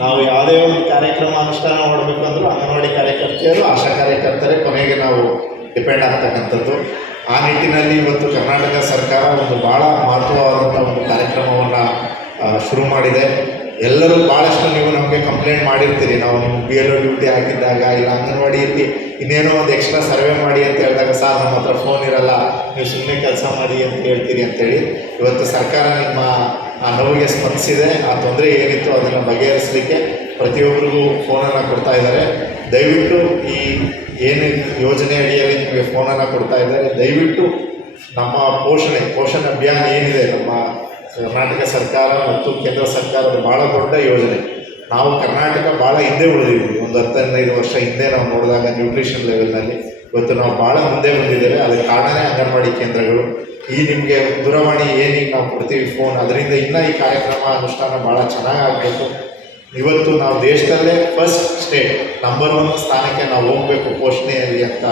ನಾವು ಯಾವುದೇ ಒಂದು ಕಾರ್ಯಕ್ರಮ ಅನುಷ್ಠಾನ ಮಾಡಬೇಕಂದ್ರೂ ಅಂಗನವಾಡಿ ಕಾರ್ಯಕರ್ತೆಯರು, ಆಶಾ ಕಾರ್ಯಕರ್ತರೇ ಕೊನೆಗೆ ನಾವು ಡಿಪೆಂಡ್ ಆಗ್ತಕ್ಕಂಥದ್ದು. ಆ ನಿಟ್ಟಿನಲ್ಲಿ ಇವತ್ತು ಕರ್ನಾಟಕ ಸರ್ಕಾರ ಒಂದು ಭಾಳ ಮಹತ್ವವಾದಂಥ ಒಂದು ಕಾರ್ಯಕ್ರಮವನ್ನು ಶುರು ಮಾಡಿದೆ. ಎಲ್ಲರೂ ಭಾಳಷ್ಟು ನೀವು ನಮಗೆ ಕಂಪ್ಲೇಂಟ್ ಮಾಡಿರ್ತೀರಿ, ನಾವು ನಿಮ್ಮ BLO ಡ್ಯೂಟಿ ಹಾಕಿದ್ದಾಗ ಇಲ್ಲ ಅಂಗನವಾಡಿಯಲ್ಲಿ ಇನ್ನೇನೋ ಒಂದು ಎಕ್ಸ್ಟ್ರಾ ಸರ್ವೆ ಮಾಡಿ ಅಂತ ಹೇಳಿದಾಗ ಸರ್ ನಮ್ಮ ಹತ್ರ ಫೋನ್ ಇರಲ್ಲ, ನೀವು ಸುಮ್ಮನೆ ಕೆಲಸ ಮಾಡಿ ಅಂತ ಹೇಳ್ತೀರಿ ಅಂತೇಳಿ ಇವತ್ತು ಸರ್ಕಾರ ನಿಮ್ಮ ಆ ನೋವಿಗೆ ಸ್ಪಂದಿಸಿದೆ. ಆ ತೊಂದರೆ ಏನಿತ್ತು ಅದನ್ನು ಬಗೆಹರಿಸಲಿಕ್ಕೆ ಪ್ರತಿಯೊಬ್ಬರಿಗೂ ಫೋನನ್ನು ಕೊಡ್ತಾ ಇದ್ದಾರೆ. ದಯವಿಟ್ಟು ಈ ಏನು ಯೋಜನೆ ಅಡಿಯಲ್ಲಿ ನಿಮಗೆ ಫೋನನ್ನು ಕೊಡ್ತಾ ಇದ್ದಾರೆ, ದಯವಿಟ್ಟು ನಮ್ಮ ಪೋಷಣೆ ಅಭಿಯಾನ ಏನಿದೆ ನಮ್ಮ ಕರ್ನಾಟಕ ಸರ್ಕಾರ ಮತ್ತು ಕೇಂದ್ರ ಸರ್ಕಾರದ ಭಾಳ ದೊಡ್ಡ ಯೋಜನೆ. ನಾವು ಕರ್ನಾಟಕ ಭಾಳ ಹಿಂದೆ ಉಳಿದಿದ್ವಿ. ಒಂದು 10-15 ವರ್ಷ ಹಿಂದೆ ನಾವು ನೋಡಿದಾಗ ನ್ಯೂಟ್ರಿಷನ್ ಲೆವೆಲ್ನಲ್ಲಿ ಇವತ್ತು ನಾವು ಭಾಳ ಮುಂದೆ ಬಂದಿದ್ದೇವೆ. ಅದಕ್ಕೆ ಕಾರಣವೇ ಅಂಗನವಾಡಿ ಕೇಂದ್ರಗಳು. ಈ ನಿಮಗೆ ದೂರವಾಣಿ ಏನೀಗ ನಾವು ಕೊಡ್ತೀವಿ ಫೋನ್, ಅದರಿಂದ ಇನ್ನೂ ಈ ಕಾರ್ಯಕ್ರಮ ಅನುಷ್ಠಾನ ಭಾಳ ಚೆನ್ನಾಗಿ ಆಗಬೇಕು. ಇವತ್ತು ನಾವು ದೇಶದಲ್ಲೇ ಫಸ್ಟ್ ಸ್ಟೇಟ್ ನಂಬರ್ 1 ಸ್ಥಾನಕ್ಕೆ ನಾವು ಹೋಗಬೇಕು ಪೋಷಣೆಯಲ್ಲಿ ಅಂತ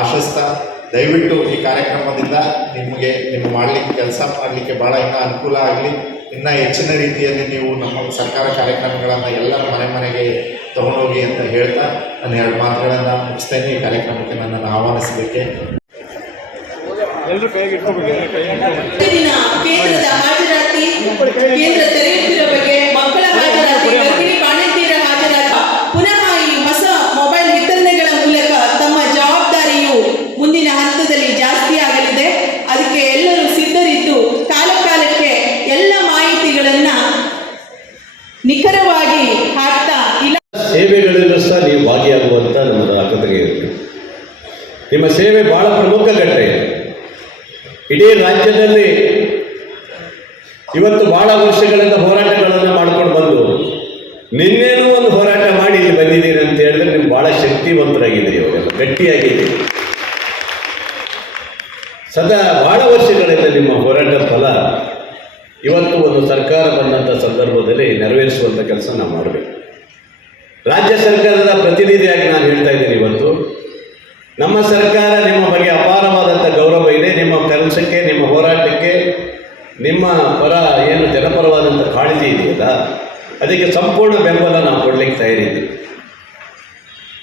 ಆಶಿಸ್ತಾ, ದಯವಿಟ್ಟು ಈ ಕಾರ್ಯಕ್ರಮದಿಂದ ನಿಮ್ಮ ಮಾಡಲಿಕ್ಕೆ ಕೆಲಸ ಮಾಡಲಿಕ್ಕೆ ಭಾಳ ಇನ್ನೂ ಅನುಕೂಲ ಆಗಲಿ. ಇನ್ನೂ ಹೆಚ್ಚಿನ ರೀತಿಯಲ್ಲಿ ನೀವು ನಮ್ಮ ಸರ್ಕಾರ ಕಾರ್ಯಕ್ರಮಗಳನ್ನು ಎಲ್ಲರ ಮನೆಗೆ ತೊಗೊಂಡೋಗಿ ಅಂತ ಹೇಳ್ತಾ ನಾನು 2 ಮಾತುಗಳನ್ನು ಮುಗಿಸ್ತೇನೆ. ಈ ಕಾರ್ಯಕ್ರಮಕ್ಕೆ ನನ್ನನ್ನು ಆಹ್ವಾನಿಸಲಿಕ್ಕೆ ಕೇಂದ್ರದ ಹಾಜರಾತಿ, ಕೇಂದ್ರ ತೆರೆಯುತ್ತಿರುವ ಬಗ್ಗೆ, ಮಕ್ಕಳ ಹಾಜರಾತಿ, ಗರ್ಭಿಣಿ ಬಾಣಂತಿಯರ ಹಾಜರಾತಿ, ಪುನಃ ಈ ಹೊಸ ಮೊಬೈಲ್ ವಿತರಣೆಗಳ ಮೂಲಕ ತಮ್ಮ ಜವಾಬ್ದಾರಿಯು ಮುಂದಿನ ಹಂತದಲ್ಲಿ ಜಾಸ್ತಿ ಆಗಲಿದೆ. ಅದಕ್ಕೆ ಎಲ್ಲರೂ ಸಿದ್ಧರಿದ್ದು ಕಾಲಕ್ಕೆ ಎಲ್ಲ ಮಾಹಿತಿಗಳನ್ನು ನಿಖರವಾಗಿ ಹಾಕ್ತಾ ಸೇವೆಗಳಲ್ಲೂ ಸಹ ನೀವು ಭಾಗಿಯಾಗುವಂಥ ನಮ್ಮ ಆಕತೆಗೆ ಇರುತ್ತೆ. ನಿಮ್ಮ ಸೇವೆ ಬಹಳ ಪ್ರಮುಖ ಘಟ್ಟ ಇದೆ. ಇಡೀ ರಾಜ್ಯದಲ್ಲಿ ಇವತ್ತು ಬಹಳ ವರ್ಷಗಳಿಂದ ಹೋರಾಟಗಳನ್ನು ಮಾಡ್ಕೊಂಡು ಬಂದು ನಿನ್ನೇನೂ ಒಂದು ಹೋರಾಟ ಮಾಡಿ ಇಲ್ಲಿ ಬಂದಿದ್ದೀರಿ ಅಂತ ಹೇಳಿದ್ರೆ ನಿಮ್ಗೆ ಭಾಳ ಶಕ್ತಿವಂತರಾಗಿದ್ದೀರಿ, ಅವರೆಲ್ಲ ಗಟ್ಟಿಯಾಗಿದ್ದೀರಿ. ಸದಾ ಬಹಳ ವರ್ಷಗಳಿಂದ ನಿಮ್ಮ ಹೋರಾಟದ ಫಲ ಇವತ್ತು ಒಂದು ಸರ್ಕಾರ ಬಂದಂಥ ಸಂದರ್ಭದಲ್ಲಿ ನೆರವೇರಿಸುವಂಥ ಕೆಲಸ ನಾವು ಮಾಡಬೇಕು. ರಾಜ್ಯ ಸರ್ಕಾರದ ಪ್ರತಿನಿಧಿಯಾಗಿ ನಾನು ಹೇಳ್ತಾ ಇದ್ದೀನಿ, ಇವತ್ತು ನಮ್ಮ ಸರ್ಕಾರ ನಿಮ್ಮ ಬಗ್ಗೆ ಅಪಾರವಾದಂಥ ಗೌರವ ಇದೆ. ನಿಮ್ಮ ಕೆಲಸಕ್ಕೆ, ನಿಮ್ಮ ಹೋರಾಟಕ್ಕೆ, ನಿಮ್ಮ ಪರ ಏನು ಜನಪರವಾದಂಥ ಕಾಳಜಿ ಇದೆಯಲ್ಲ, ಅದಕ್ಕೆ ಸಂಪೂರ್ಣ ಬೆಂಬಲ ನಾವು ಕೊಡಲಿಕ್ಕೆ ತಯಾರಿದ್ದೀವಿ.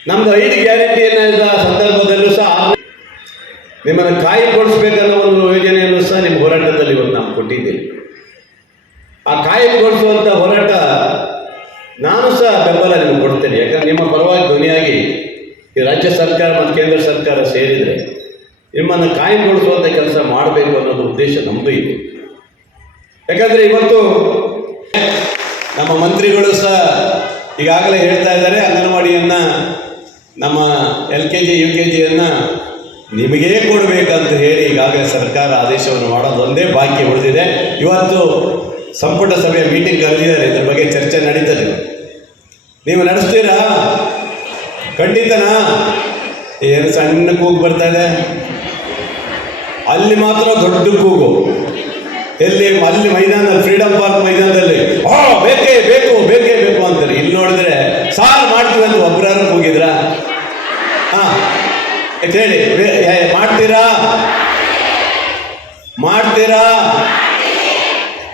ನಮ್ಮದು 5 ಗ್ಯಾರಂಟಿಯನ್ನು ಸಂದರ್ಭದಲ್ಲೂ ಸಹ ನಿಮ್ಮನ್ನು ಕಾಯ್ದುಕೊಳಿಸ್ಬೇಕನ್ನೋ ಒಂದು ಯೋಜನೆಯನ್ನು ಸಹ ನಿಮ್ಮ ಹೋರಾಟದಲ್ಲಿ ಇವತ್ತು ನಾವು ಕೊಟ್ಟಿದ್ದೀವಿ. ಆ ಕಾಯ್ದುಕೊಳಿಸುವಂಥ ಹೋರಾಟ ನಾನು ಸಹ ಬೆಂಬಲ ನಿಮಗೆ ಕೊಡ್ತೇನೆ. ಯಾಕಂದರೆ ನಿಮ್ಮ ಪರವಾಗಿ ಧ್ವನಿಯಾಗಿ ಈ ರಾಜ್ಯ ಸರ್ಕಾರ ಮತ್ತು ಕೇಂದ್ರ ಸರ್ಕಾರ ಸೇರಿದರೆ ನಿಮ್ಮನ್ನು ಕಾಯ್ದುಕೊಳಿಸುವಂಥ ಕೆಲಸ ಮಾಡಬೇಕು ಅನ್ನೋದು ಉದ್ದೇಶ ನಮ್ಮದು ಇದೆ. ಯಾಕಂದರೆ ಇವತ್ತು ನಮ್ಮ ಮಂತ್ರಿಗಳು ಸಹ ಈಗಾಗಲೇ ಹೇಳ್ತಾ ಇದ್ದಾರೆ, ಅಂಗನವಾಡಿಯನ್ನು ನಮ್ಮ LKG UKGಯನ್ನು ನಿಮಗೇ ಕೊಡಬೇಕಂತ ಹೇಳಿ ಈಗಾಗಲೇ ಸರ್ಕಾರ ಆದೇಶವನ್ನು ಮಾಡೋದು ಒಂದೇ ಬಾಕಿ ಉಳಿದಿದೆ. ಇವತ್ತು ಸಂಪುಟ ಸಭೆಯ ಮೀಟಿಂಗ್ ಕರೆದಿದ್ದಾರೆ, ಇದ್ರ ಬಗ್ಗೆ ಚರ್ಚೆ ನಡೀತದೆ. ನೀವು ನಡೆಸ್ತೀರಾ? ಖಂಡಿತನಾ? ಏನು ಸಣ್ಣ ಕೂಗು ಬರ್ತಾ ಇದೆ, ಅಲ್ಲಿ ಮಾತ್ರ ದೊಡ್ಡ ಕೂಗು. ಎಲ್ಲಿ? ಅಲ್ಲಿ ಮೈದಾನದಲ್ಲಿ, ಫ್ರೀಡಮ್ ಪಾರ್ಕ್ ಮೈದಾನದಲ್ಲಿ ಬೇಕೇ ಬೇಕು ಅಂತಾರೆ. ಇಲ್ಲಿ ನೋಡಿದ್ರೆ ಸಾರ್ ಮಾಡ್ತೀವಿ ಅಂತ ಒಬ್ಬರಾರು ಕೂಗಿದ್ರಾ? ಹಾಂ ಹೇಳಿ, ಮಾಡ್ತೀರಾ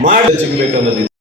ಮಾಡಿ ಸಿಗಬೇಕು ಅನ್ನೋದು.